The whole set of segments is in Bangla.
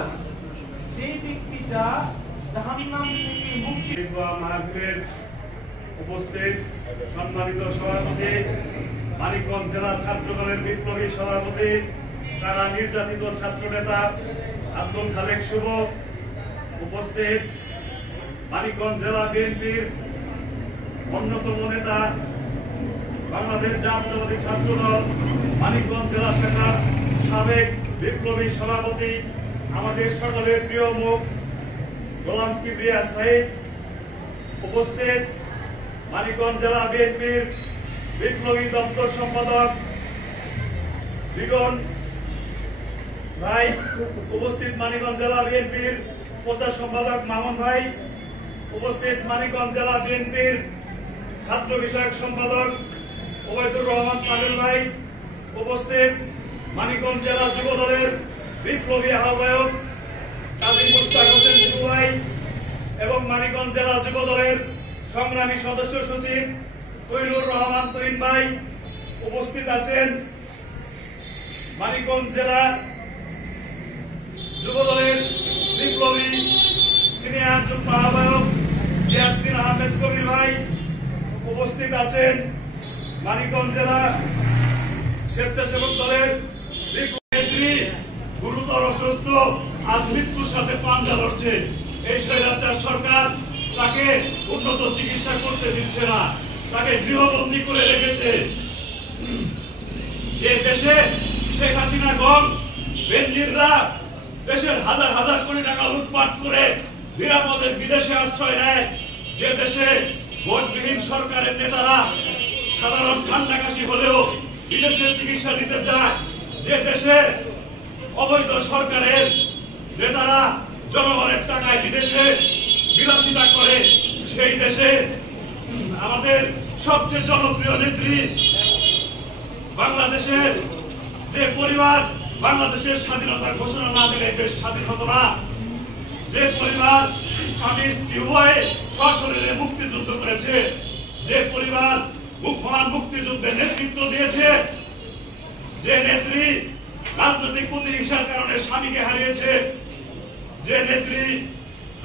দরকার সেই ব্যক্তিটা জাহান্নাম থেকে মুক্তি মাহফিলের উপস্থিত সম্মানিত সভাপতি, মানিকগঞ্জ জেলা ছাত্রদলের বিপ্লবী সভাপতি, কারা নির্যাতিত ছাত্র নেতা আব্দুল খালেক শুভ, উপস্থিত মানিকগঞ্জ জেলা বিএনপির অন্যতম নেতা, বাংলাদেশ জাতীয়তাবাদী ছাত্রদল মানিকগঞ্জ জেলা শাখার সাবেক বিপ্লবী সভাপতি, আমাদের সকলের প্রিয় মুখ গোলাম কিবরিয়া সাইদ, উপস্থিত মানিকগঞ্জ জেলা বিএনপির বিপ্লবী দপ্তর সম্পাদক লিটন ভাই, উপস্থিত মানিকগঞ্জ জেলা বিএনপির প্রচার সম্পাদক মামুন ভাই, উপস্থিত মানিকগঞ্জ জেলা বিএনপির ছাত্র বিষয়ক সম্পাদক ওবায়দুর রহমান পাগল ভাই, উপস্থিত মানিকগঞ্জ জেলা যুব দলের বিপ্লবী আহ্বায়ক কাজী মুশতাক হোসেন শুভ ভাই এবং মানিকগঞ্জ জেলা যুব দলের সংগ্রামী সদস্য সচিব তৈনুর রহমান তৈন ভাই, উপস্থিত আছেন মানিকগঞ্জ জেলা যুব দলের বিপ্লবী সিনিয়র যুগ্ম আহ্বায়ক জিয়াউদ্দিন আহমেদ কবির ভাই, উপস্থিত আছেন মানিকগঞ্জ জেলা স্বেচ্ছাসেবক দলের বিপ্লবী গুরুতর অসুস্থ, আজ মৃত্যুর সাথে পাঞ্জা লড়ছে। এই স্বৈরাচার সরকার তাকে উন্নত চিকিৎসা করতে দিচ্ছে না, তাকে গৃহবন্দী করে রেখেছে। যে দেশে শেখ হাসিনা গম বেনজিররা দেশের হাজার হাজার কোটি টাকা লুটপাট করে নিরাপদে বিদেশে আশ্রয় নেয়, যে দেশে ভোটবিহীন সরকারের নেতারা সাধারণ ঠান্ডা কাশি হলেও বিদেশে চিকিৎসা দিতে যায়, যে দেশে অবৈধ সরকারের নেতারা জনগণের টাকায় বিদেশে বিলাসিতা করে, সেই দেশে আমাদের সবচেয়ে জনপ্রিয় নেত্রী, বাংলাদেশের যে পরিবার বাংলাদেশের স্বাধীনতার ঘোষণা না দিলে দেশ স্বাধীন হতো না, যে পরিবার স্বামী স্ত্রী উভয়ে সশরীরে মুক্তিযুদ্ধ করেছে, যে পরিবার মহান মুক্তিযুদ্ধে নেতৃত্ব দিয়েছে, যে নেত্রী রাজনৈতিক প্রতিহিংসার কারণে স্বামীকে হারিয়েছে, যে নেত্রী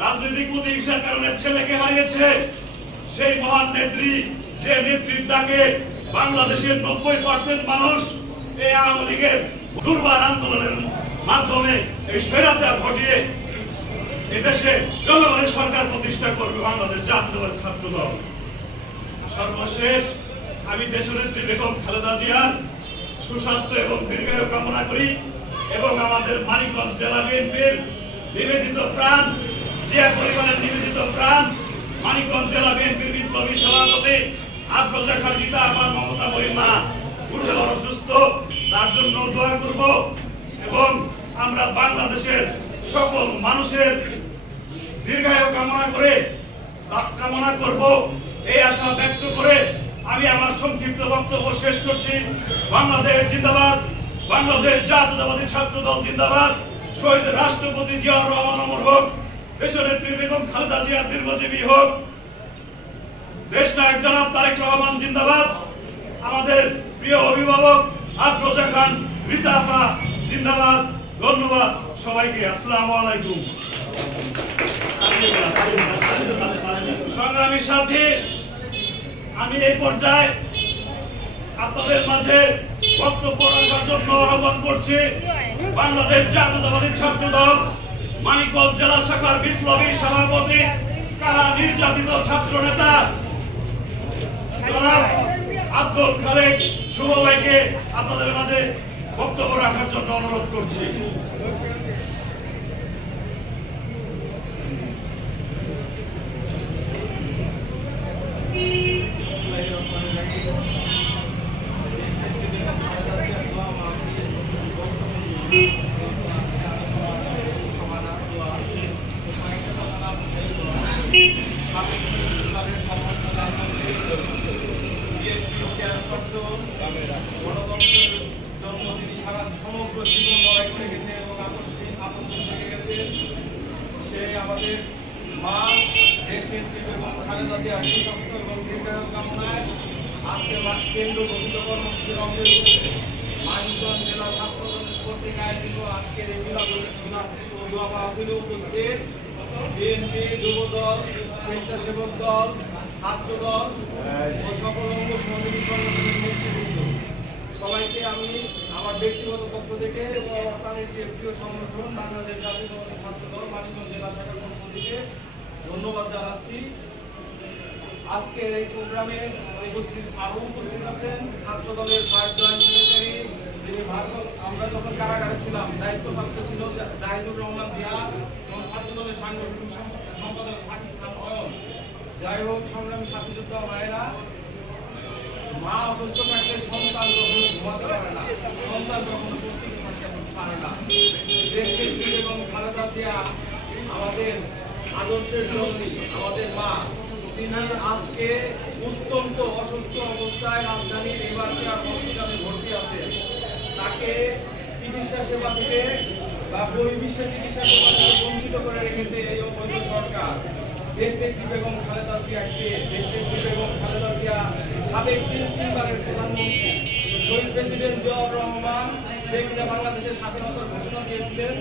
রাজনৈতিক প্রতিহিংসার কারণে ছেলেকে হারিয়েছে, সেই মহান নেত্রী, যে নেত্রীর ডাকে বাংলাদেশের 90% মানুষ এই আওয়ামী লীগের দুর্বার আন্দোলনের মাধ্যমে এই স্বৈরাচার ঘটিয়ে এদেশে জনগণের সরকার প্রতিষ্ঠা করবে বাংলাদেশ জাতীয়তাবাদী ছাত্রদল। সর্বশেষ আমি দেশনেত্রী বেগম খালেদা জিয়ার সুস্বাস্থ্য এবং দীর্ঘায়ু কামনা করি এবং আমাদের মানিকগঞ্জ জেলা বিএনপির নিবেদিত প্রাণ, জিয়া পরিবারের নিবেদিত প্রাণ, মানিকগঞ্জ জেলা বিএনপির বিপ্লবী সভাপতি আফরোজা খান গীতা আমার মমতা মহিমা গুরুতর অসুস্থ, তার জন্য দোয়া করব এবং আমরা বাংলাদেশের সকল মানুষের দীর্ঘায়ু কামনা করব, এই আশা ব্যক্ত করে আমি আমার সংক্ষিপ্ত বক্তব্য শেষ করছি। বাংলাদেশ জিন্দাবাদ, বাংলাদেশ জাতীয়তাবাদী ছাত্রদল জিন্দাবাদ, শহীদ রাষ্ট্রপতি জিয়াউর রহমান অমর হোক, দেশনেত্রী বেগম খালেদা জিয়া দীর্ঘজীবী হোক, দেশনায়ক জনাব তারেক রহমান জিন্দাবাদ, আমাদের প্রিয় অভিভাবক আফরোজা খান রীতা আপা জিন্দাবাদ। ধন্যবাদ সবাইকে, আসসালামু আলাইকুম। সংগ্রামী সাথী, আমি এই পর্যায়ে আপনাদের মাঝে বক্তব্য রাখার জন্য আহ্বান করছি বাংলাদেশ জাতীয়তাবাদী ছাত্রদল মানিকগঞ্জ জেলা শাখার বিপ্লবী সভাপতি, কারা নির্যাতিত ছাত্র নেতা জনাব আব্দুল খালেক শুভ ভাইকে আপনাদের মাঝে বক্তব্য রাখার জন্য অনুরোধ করছি। সমগ্র জীবন লড়াই করে গেছে এবং আকস্মিক থেকে গেছে। সে আমাদের মা দেশ নেত্রী এবং খালেদা জিয়ার সুস্বাস্থ্য এবং দীর্ঘায়ু কামনায় আজকে কেন্দ্র ঘোষিত কর্মসূচির অংশ হিসেবে মানিকগঞ্জ জেলা ছাত্র কর্তৃক আয়োজিত আজকের এই দোয়া মাহফিলে উপস্থিত বিএনপি, যুবদল, স্বেচ্ছাসেবক দল, ছাত্র দল ও সকল অঙ্গ সংগঠনের নেতৃবৃন্দ, সবাইকে আমি আমার ব্যক্তিগত পক্ষ থেকে এবং আপনাদের যে প্রিয় সংগঠন বাংলাদেশ জাতীয়তাবাদী ছাত্র দল মানিকগঞ্জ জেলা শাখার পক্ষ থেকে ধন্যবাদ জানাচ্ছি। আজকের এই প্রোগ্রামে উপস্থিত আছেন ছাত্র দলের ভাইস জয়েন্ট সেক্রেটারি, যিনি আমরা যখন কারাগারে ছিলাম দায়িত্বপ্রাপ্ত ছিল জাহিদুর রহমান জিয়া এবং ছাত্র দলের সাংগঠনিক সম্পাদক সাকিব খান অয়ন। যাই হোক, সংগ্রামী ছাত্র যোদ্ধা ভাইয়েরা, মা অসুস্থ থাকলে সন্তান কখনো ঘুমাতে পারে না, সন্তান কখনো পুষ্টিকে থাকতে পারে না। দেশকে এবং খালেদা জিয়া আমাদের আদর্শের জননী, আমাদের মা, তিনি আজকে অত্যন্ত অসুস্থ অবস্থায় রাজধানীর এবারকার হসপিটালে ভর্তি আছেন। তাকে চিকিৎসা সেবা থেকে বা বহির্বিশ্ব চিকিৎসা সেবা থেকে বঞ্চিত করে রেখেছে এই অবৈধ সরকার। দেশনেত্রী বেগম খালেদা জিয়াকে, দেশনেত্রী বেগম খালেদা জিয়া সাবেক তিনবারের প্রধানমন্ত্রী, শহীদ প্রেসিডেন্ট জিয়াউর রহমান, যে কিনা বাংলাদেশের স্বাধীনতার ঘোষণা দিয়েছিলেন,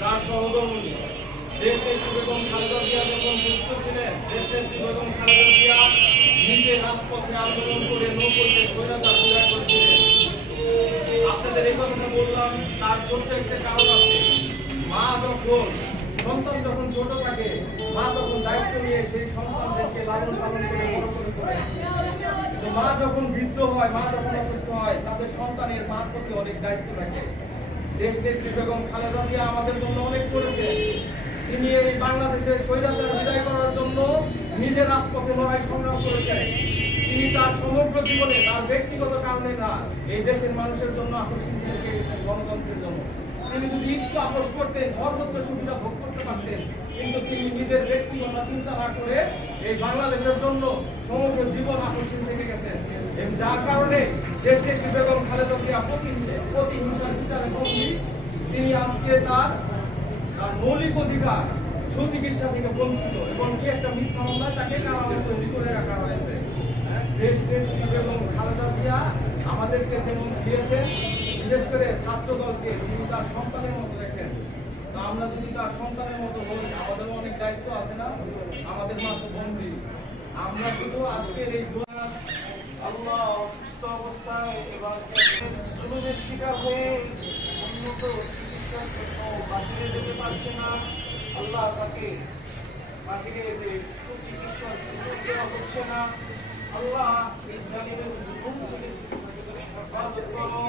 তার সহধর্মিণী। দেশনেত্রী বেগম খালেদা জিয়া যখন সুস্থ ছিলেন, দেশনেত্রী বেগম খালেদা জিয়া নিজে রাজপথে আন্দোলন করে নৌপথে স্বৈরাচার বিদায় করেছিলেন। আপনাদের এই কথাটা বললাম, তার ছোট্ট একটা কারণ আছে। মা যখন সন্তান যখন ছোট থাকে, মা তখন দায়িত্ব নিয়ে সেই সন্তানদেরকে লালন পালন করে বড় করে। মা যখন বৃদ্ধ হয়, মা যখন অসুস্থ হয়, তাদের সন্তানের মার প্রতি অনেক দায়িত্ব রাখে। দেশনেত্রী বেগম খালেদা জিয়া আমাদের জন্য অনেক করেছে। তিনি এই বাংলাদেশের স্বৈরাচার বিদায় করার জন্য নিজের রাজপথে লড়াই সংগ্রাম করেছেন। তিনি তার সমগ্র জীবনে, তার ব্যক্তিগত কারণে না, এই দেশের মানুষের জন্য আকর্ষণ থেকে গেছেন, গণতন্ত্রের জন্য। তিনি যদি একটু আপোষ করতেন, সর্বোচ্চ সুবিধা ভোগ করতে পারতেন, কিন্তু তিনি নিজের ব্যক্তিগত চিন্তা না করে এই বাংলাদেশের জন্য সমগ্র জীবন আকর্ষণ থেকে গেছেন। যার কারণে দেশনেত্রী বেগম খালেদা জিয়া প্রতিহিংসার বিচারে বন্দী। তিনি আজকে তার মৌলিক অধিকার সুচিকিৎসা থেকে বঞ্চিত, এবং কি একটা মিথ্যা মামলায় তাকে কারাবন্দী করে রাখা হয়েছে। দেশনেত্রী বেগম খালেদা জিয়া আমাদেরকে যেমন দিয়েছেন, বিশেষ করে ছাত্র দলকে তিনি তার সন্তানের মতো দেখেন। তো আমরা যদি তার সন্তানের মতো বলি, আমাদেরও অনেক দায়িত্ব আছে না? আমাদের মাত্র বন্দী। আমরা শুধু আজকের এই আল্লাহ অসুস্থ অবস্থায় এবার জুলুমের শিকার হয়ে উন্নত চিকিৎসার জন্য বাহিরে যেতে পারছে না। আল্লাহ তাকে বাহিরে যে সুচিকিৎসার সুযোগ দেওয়া হচ্ছে না। আল্লাহ এই জালিমের জুলুম থেকে হেফাজত করো।